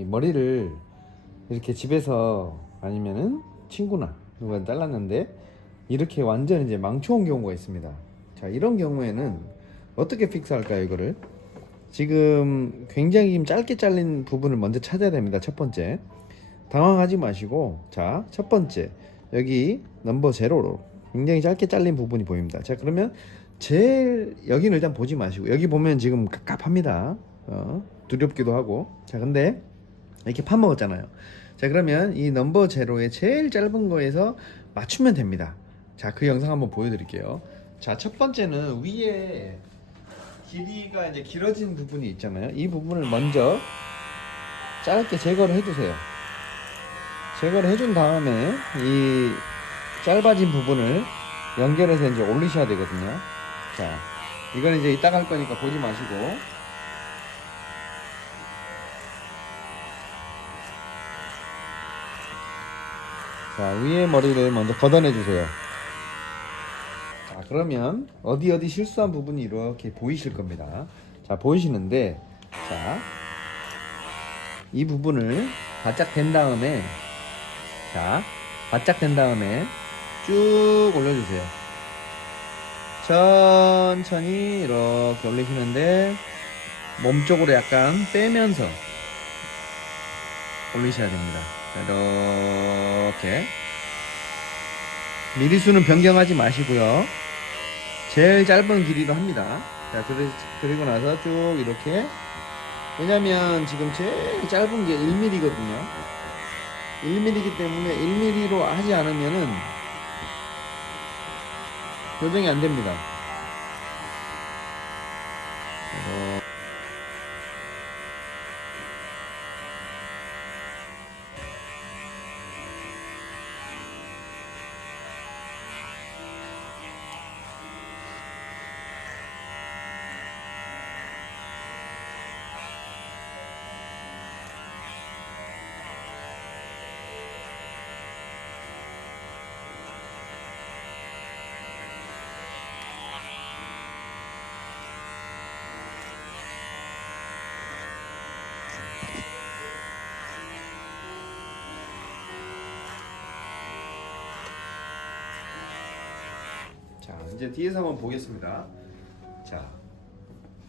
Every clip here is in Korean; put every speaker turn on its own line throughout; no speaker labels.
이 머리를 이렇게 집에서 아니면은 친구나 누가 잘랐는데 이렇게 완전 이제 망쳐온 경우가 있습니다. 자 이런 경우에는 어떻게 픽스할까요 이거를? 지금 굉장히 좀 짧게 잘린 부분을 먼저 찾아야 됩니다. 첫 번째 당황하지 마시고 자 첫 번째 여기 넘버 제로로 굉장히 짧게 잘린 부분이 보입니다. 자 그러면 제일 여기는 일단 보지 마시고 여기 보면 지금 갑갑합니다. 어, 두렵기도 하고 자 근데 이렇게 판 먹었잖아요. 자 그러면 이 넘버 제로의 제일 짧은 거에서 맞추면 됩니다. 자 그 영상 한번 보여드릴게요. 자 첫 번째는 위에 길이가 이제 길어진 부분이 있잖아요. 이 부분을 먼저 짧게 제거를 해주세요. 제거를 해준 다음에 이 짧아진 부분을 연결해서 이제 올리셔야 되거든요. 자, 이건 이제 이따가 할 거니까 보지 마시고. 자, 위에 머리를 먼저 걷어내 주세요. 자, 그러면 어디 어디 실수한 부분이 이렇게 보이실 겁니다. 자, 보이시는데, 자, 이 부분을 바짝 된 다음에, 자, 바짝 된 다음에 쭉 올려 주세요. 천천히 이렇게 올리시는데, 몸쪽으로 약간 빼면서 올리셔야 됩니다. 자, 이렇게. 미리수는 변경하지 마시고요. 제일 짧은 길이로 합니다. 자, 그리, 그리고 나서 쭉 이렇게. 왜냐면 지금 제일 짧은 게 1mm거든요. 1mm이기 때문에 1mm로 하지 않으면은 교정이 안 됩니다. 어, 자, 이제 뒤에서 한번 보겠습니다. 자,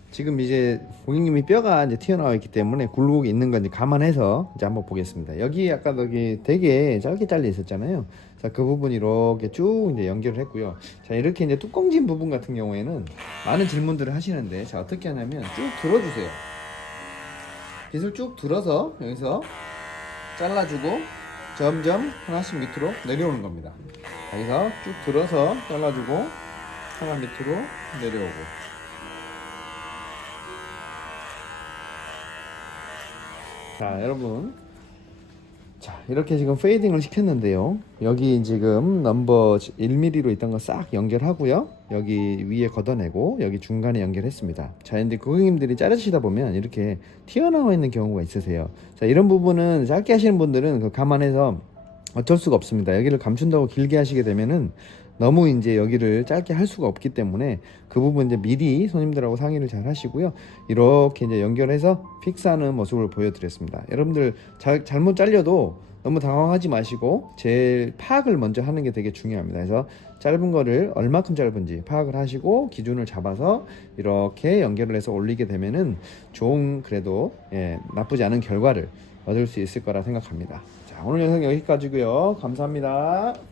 지금 이제 고객님이 뼈가 이제 튀어나와 있기 때문에 굴곡이 있는 건지 감안해서 이제 한번 보겠습니다. 여기 아까 여기 되게 짧게 잘려 있었잖아요. 자, 그 부분 이렇게 쭉 이제 연결을 했고요. 자, 이렇게 이제 뚜껑진 부분 같은 경우에는 많은 질문들을 하시는데, 자, 어떻게 하냐면 쭉 들어주세요. 빗을 쭉 들어서 여기서 잘라주고 점점 하나씩 밑으로 내려오는 겁니다. 여기서 쭉 들어서 잘라주고 하나 밑으로 내려오고 자 여러분 자 이렇게 지금 페이딩을 시켰는데요. 여기 지금 넘버 1mm로 있던 거 싹 연결하고요. 여기 위에 걷어내고 여기 중간에 연결했습니다. 자 근데 고객님들이 자르시다 보면 이렇게 튀어나와 있는 경우가 있으세요. 자 이런 부분은 짧게 하시는 분들은 그 감안해서 어쩔 수가 없습니다. 여기를 감춘다고 길게 하시게 되면은 너무 이제 여기를 짧게 할 수가 없기 때문에 그 부분 이제 미리 손님들하고 상의를 잘 하시고요. 이렇게 이제 연결해서 픽스하는 모습을 보여드렸습니다. 여러분들 자, 잘못 잘려도 너무 당황하지 마시고 제일 파악을 먼저 하는 게 되게 중요합니다. 그래서 짧은 거를 얼마큼 짧은지 파악을 하시고 기준을 잡아서 이렇게 연결을 해서 올리게 되면은 좋은 그래도 예, 나쁘지 않은 결과를 얻을 수 있을 거라 생각합니다. 자 오늘 영상 여기까지고요. 감사합니다.